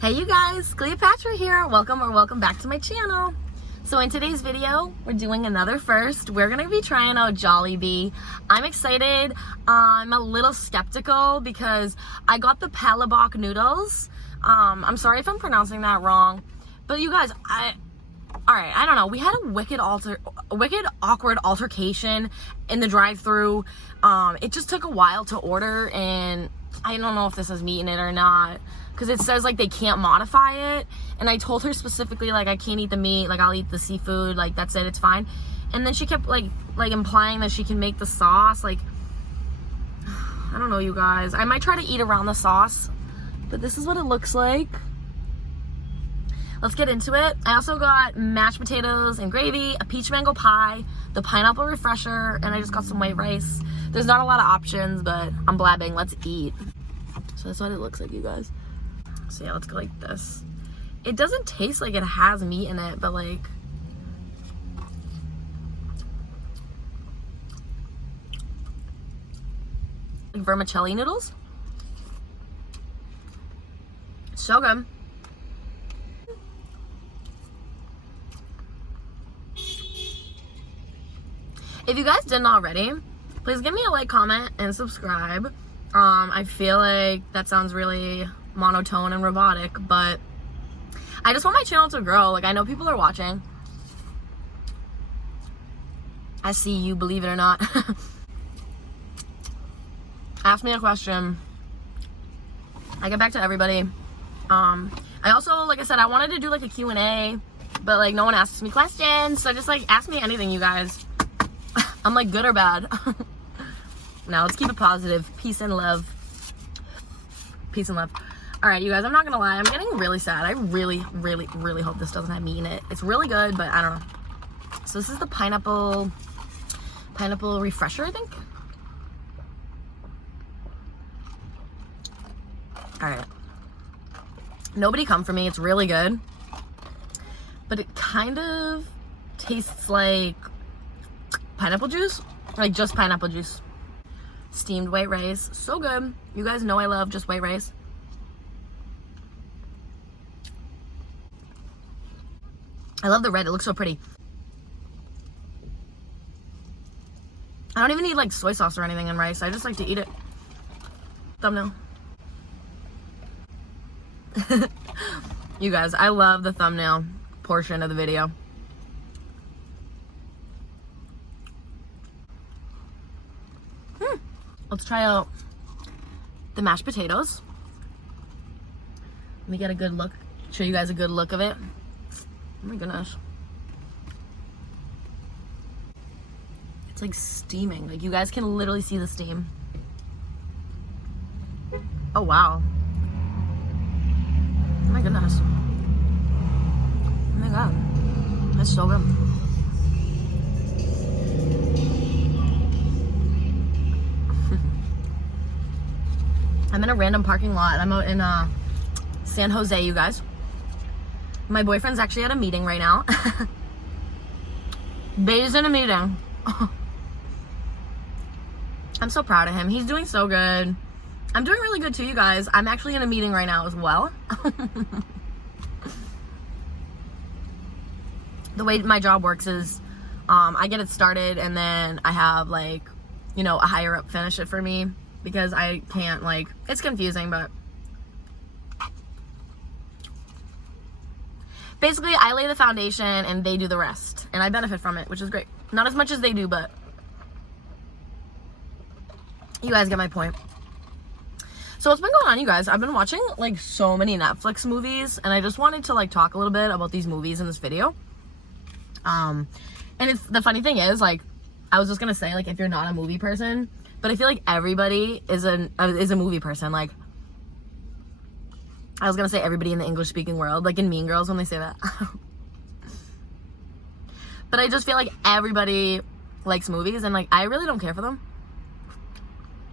Hey you guys, Cleopatra here. Welcome back to my channel. So in today's video, we're doing another first. We're gonna be trying out Jollibee. I'm excited. I'm a little skeptical because I got the Palabok noodles. I'm sorry if I'm pronouncing that wrong, but you guys, I don't know. We had a wicked awkward altercation in the drive-thru. It just took a while to order, and I don't know if this has meat in it or not, because it says like they can't modify it, and I told her specifically like I can't eat the meat, like I'll eat the seafood, like that's it, it's fine. And then she kept like implying that she can make the sauce. Like, I don't know, you guys. I might try to eat around the sauce, but this is what it looks like. Let's get into it. I also got mashed potatoes and gravy, a peach mango pie, the pineapple refresher, and I just got some white rice. There's not a lot of options, but I'm blabbing. Let's eat. So that's what it looks like, you guys. So yeah, let's go like this. It doesn't taste like it has meat in it, but like, vermicelli noodles. So good. If you guys didn't already, please give me a like, comment, and subscribe. I feel like that sounds really monotone and robotic, but I just want my channel to grow. Like, I know people are watching. I see you, believe it or not. Ask me a question. I get back to everybody. I also, like I said, I wanted to do like a Q&A, but like no one asks me questions, so just like ask me anything, you guys. I'm like good or bad. Now let's keep it positive. Peace and love. Peace and love. All right, you guys, I'm not gonna lie, I'm getting really sad. I really hope this doesn't have meat in it. It's really good, but I don't know. So this is the pineapple refresher, I think. All right. Nobody come for me. It's really good, but it kind of tastes like pineapple juice, like just pineapple juice. Steamed white rice, so good. You guys know I love just white rice. I love the red, it looks so pretty. I don't even need like soy sauce or anything in rice. I just like to eat it. Thumbnail. You guys, I love the thumbnail portion of the video. Let's try out the mashed potatoes. Let me get a good look, show you guys a good look of it. Oh my goodness. It's like steaming. Like, you guys can literally see the steam. Oh wow. Oh my goodness. Oh my god. That's so good. I'm in a random parking lot. I'm out in San Jose, you guys. My boyfriend's actually at a meeting right now. Bay's in a meeting. I'm so proud of him. He's doing so good. I'm doing really good too, you guys. I'm actually in a meeting right now as well. The way my job works is I get it started and then I have like, you know, a higher up finish it for me, because I can't, like, it's confusing, but basically I lay the foundation and they do the rest, and I benefit from it, which is great. Not as much as they do, but you guys get my point. So what's been going on, you guys? I've been watching like so many Netflix movies, and I just wanted to like talk a little bit about these movies in this video. And it's, the funny thing is, like, I was just gonna say, like, if you're not a movie person, but I feel like everybody is a movie person. Like, I was gonna say everybody in the English speaking world, like in Mean Girls when they say that. But I just feel like everybody likes movies, and like I really don't care for them.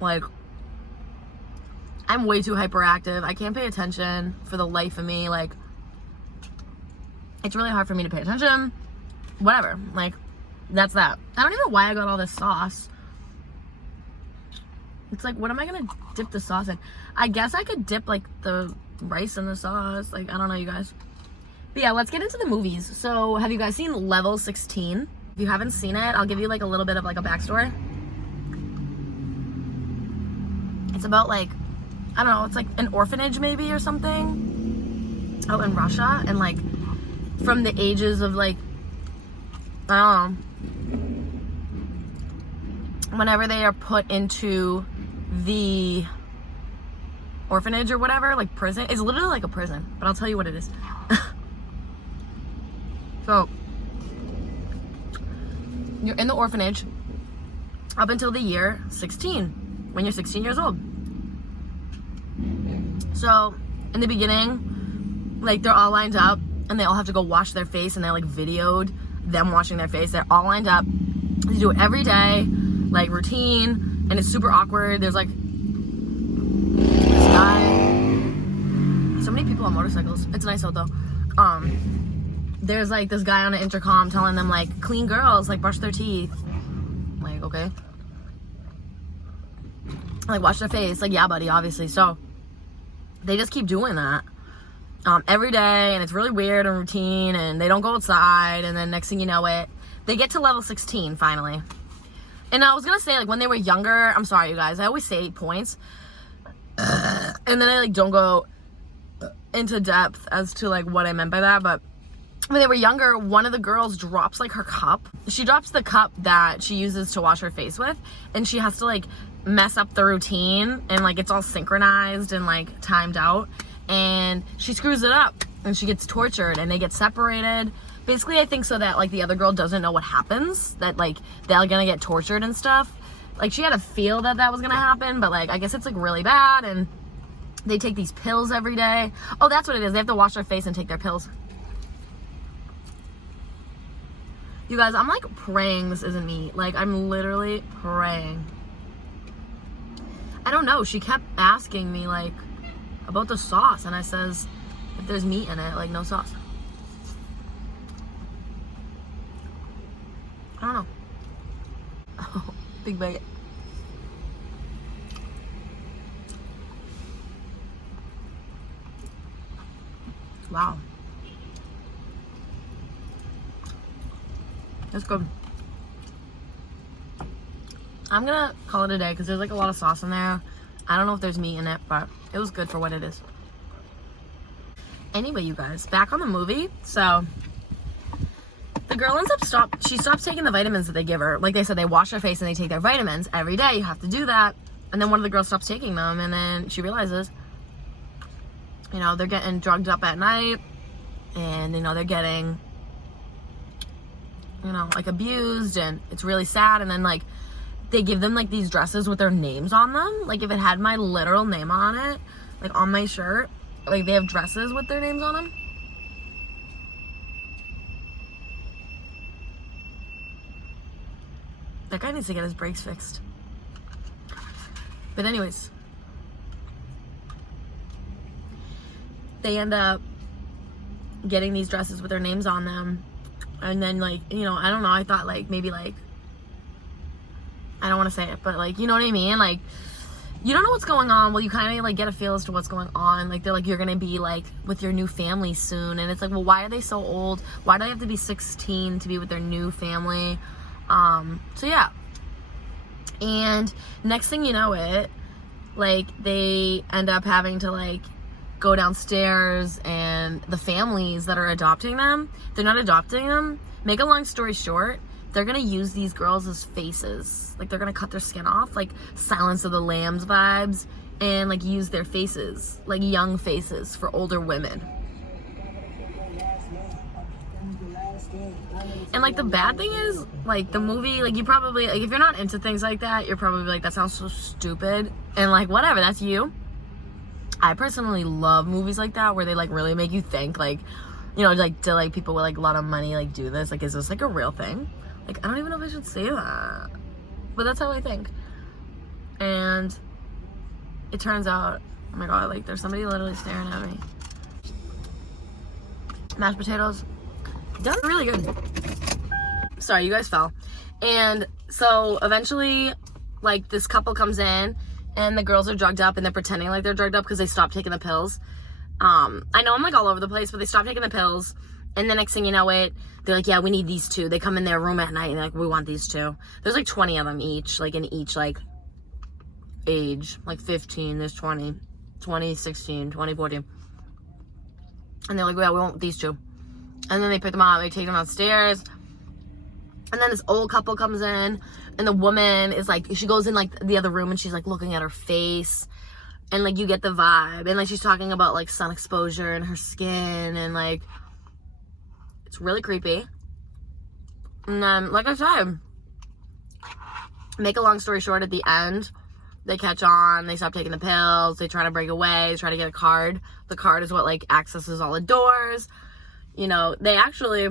Like, I'm way too hyperactive. I can't pay attention for the life of me. Like, it's really hard for me to pay attention. Whatever. Like, that's that. I don't even know why I got all this sauce. It's like, what am I gonna dip the sauce in? I guess I could dip like the rice in the sauce. Like, I don't know, you guys. But yeah, let's get into the movies. So, have you guys seen Level 16? If you haven't seen it, I'll give you like a little bit of like a backstory. It's about like, I don't know, it's like an orphanage maybe or something out in Russia, and like from the ages of like, I don't know, whenever they are put into the orphanage or whatever, like prison. It's literally like a prison, but I'll tell you what it is. So you're in the orphanage up until the year 16, when you're 16 years old. So in the beginning, like they're all lined up and they all have to go wash their face, and they like videoed them washing their face. They're all lined up. They do it every day, like routine, and it's super awkward. There's like this guy, so many people on motorcycles. It's nice out though. There's like this guy on an intercom telling them like, clean girls, like brush their teeth. Like, okay. Like wash their face. Like, yeah, buddy, obviously. So they just keep doing that every day, and it's really weird and routine, and they don't go outside, and then next thing you know it, they get to level 16 finally. And I was gonna say, like, when they were younger, I'm sorry you guys, I always say 8 points, and then I like don't go into depth as to like what I meant by that. But when they were younger, one of the girls drops like her cup. She drops the cup that she uses to wash her face with, and she has to like mess up the routine, and like it's all synchronized and like timed out, and she screws it up and she gets tortured, and they get separated. Basically, I think so that like the other girl doesn't know what happens, that like they're gonna get tortured and stuff. Like she had a feel that that was gonna happen, but like I guess it's like really bad, and they take these pills every day. Oh, that's what it is. They have to wash their face and take their pills. You guys, I'm like praying this isn't meat. Like, I'm literally praying. I don't know. She kept asking me like about the sauce, and I says, if there's meat in it, like no sauce. I don't know. Oh, big bite. Wow. That's good. I'm gonna call it a day because there's like a lot of sauce in there. I don't know if there's meat in it, but it was good for what it is. Anyway, you guys, back on the movie. So the girl ends up she stops taking the vitamins that they give her. Like they said, they wash their face and they take their vitamins every day. You have to do that. And then one of the girls stops taking them, and then she realizes, you know, they're getting drugged up at night, and you know, they're getting, you know, like abused, and it's really sad. And then like they give them like these dresses with their names on them. Like if it had my literal name on it, like on my shirt, like they have dresses with their names on them. That guy needs to get his brakes fixed. But anyways, they end up getting these dresses with their names on them. And then like, you know, I don't know, I thought like maybe like, I don't want to say it, but like, you know what I mean? Like, you don't know what's going on. Well, you kind of like get a feel as to what's going on. Like they're like, you're going to be like with your new family soon. And it's like, well, why are they so old? Why do they have to be 16 to be with their new family? So yeah. And next thing you know it, like they end up having to like go downstairs, and the families that are adopting them, they're not adopting them. Make a long story short, they're gonna use these girls as faces. Like they're gonna cut their skin off, like Silence of the Lambs vibes, and like use their faces, like young faces for older women. And like the bad thing is, like the movie, like you probably, like if you're not into things like that, you're probably like, that sounds so stupid, and like whatever, that's you. I personally love movies like that where they like really make you think, like, you know, like do like people with like a lot of money like do this? Like, is this like a real thing? Like, I don't even know if I should say that, but that's how I think. And it turns out, oh my god, like there's somebody literally staring at me. Mashed potatoes, done really good. Sorry, you guys fell. And so eventually, like this couple comes in, and the girls are drugged up, and they're pretending like they're drugged up because they stopped taking the pills. I know I'm like all over the place, but they stop taking the pills. And the next thing you know it, they're like, yeah, we need these two. They come in their room at night and they're like, we want these two. There's like 20 of them each, like in each like age, like 15, there's 20, 16, 20, 14. And they're like, yeah, we want these two. And then they pick them up, they take them downstairs. And then this old couple comes in, and the woman is like, she goes in like the other room and she's like looking at her face. And like you get the vibe. And like she's talking about like sun exposure and her skin, and like it's really creepy. And then, like I said, make a long story short, at the end, they catch on, they stop taking the pills, they try to break away, they try to get a card. The card is what like accesses all the doors. You know, they actually,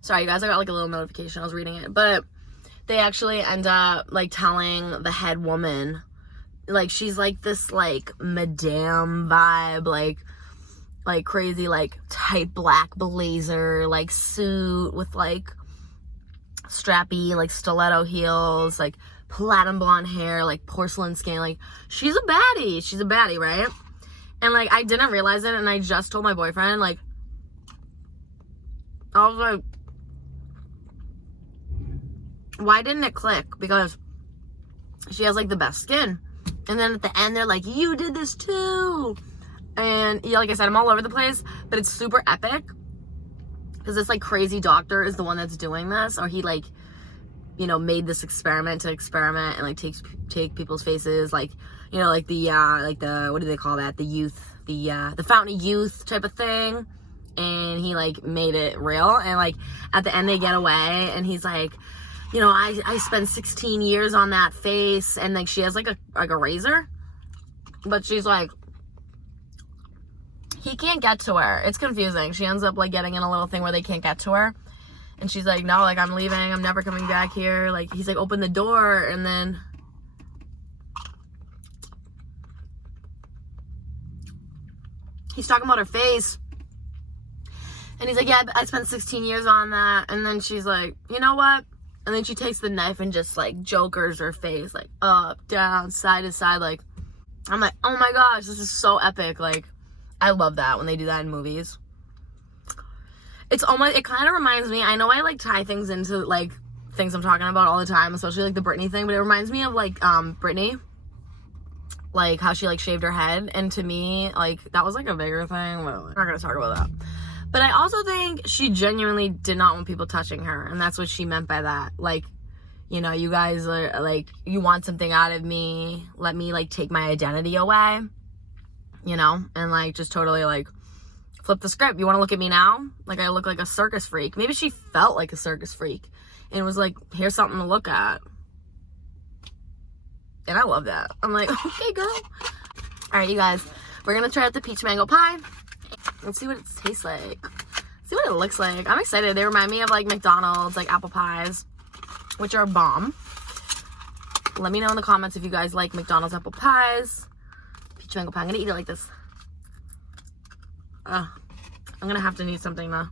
sorry you guys, I got like a little notification, I was reading it, but they actually end up like telling the head woman, like she's like this like madame vibe, like crazy, like tight black blazer, like suit with like strappy, like stiletto heels, like platinum blonde hair, like porcelain skin. Like she's a baddie, right? And like I didn't realize it, and I just told my boyfriend, like I was like, why didn't it click? Because she has like the best skin. And then at the end they're like, you did this too. And yeah, like I said, I'm all over the place, but it's super epic because this like crazy doctor is the one that's doing this, or he like, you know, made this experiment and like take people's faces, like, you know, like the what do they call that, the fountain of youth type of thing. And he like made it real, and like at the end they get away, and he's like, you know, I spent 16 years on that face. And like she has like a razor, but she's like, he can't get to her. It's confusing. She ends up like getting in a little thing where they can't get to her, and she's like, no, like I'm leaving, I'm never coming back here. Like he's like, open the door, and then he's talking about her face, and he's like, yeah, I spent 16 years on that. And then she's like, you know what? And then she takes the knife and just like jokers her face, like up, down, side to side. Like, I'm like, oh my gosh, this is so epic. Like, I love that when they do that in movies. It's almost, it kind of reminds me, I know I like tie things into like things I'm talking about all the time, especially like the Britney thing, but it reminds me of like Britney, like how she like shaved her head. And to me, like that was like a bigger thing, but we're not gonna talk about that. But I also think she genuinely did not want people touching her, and that's what she meant by that. Like, you know, you guys are like, you want something out of me, let me like take my identity away, you know, and like just totally like flip the script. You want to look at me now? Like I look like a circus freak. Maybe she felt like a circus freak and was like, here's something to look at. And I love that. I'm like, okay, girl. All right, you guys, we're gonna try out the peach mango pie. Let's see what it tastes like. See what it looks like. I'm excited. They remind me of like McDonald's, like apple pies, which are bomb. Let me know in the comments if you guys like McDonald's apple pies. Peach mango pie. I'm gonna eat it like this. I'm gonna have to need something though.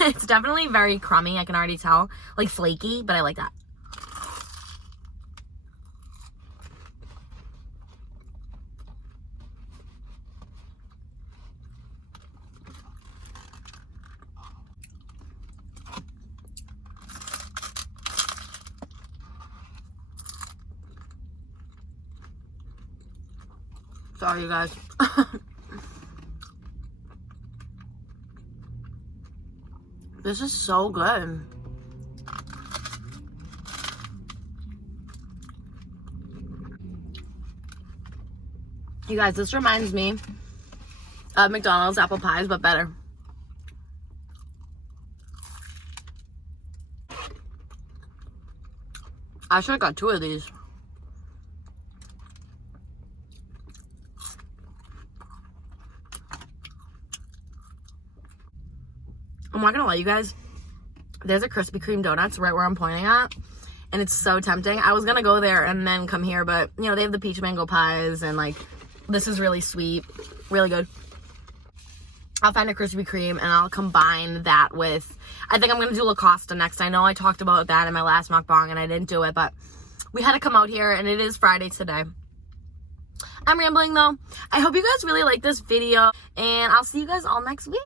It's definitely very crummy. I can already tell. Like flaky, but I like that. Sorry, you guys. This is so good. You guys, this reminds me of McDonald's apple pies, but better. I should have got 2 of these. I'm not gonna lie, you guys, there's a Krispy Kreme donuts right where I'm pointing at, and it's so tempting. I was gonna go there and then come here, but you know, they have the peach mango pies, and like this is really sweet, really good. I'll find a Krispy Kreme and I'll combine that with, I think I'm gonna do La Costa next. I know I talked about that in my last mukbang and I didn't do it, but we had to come out here, and it is Friday today. I'm rambling though. I hope you guys really like this video, and I'll see you guys all next week.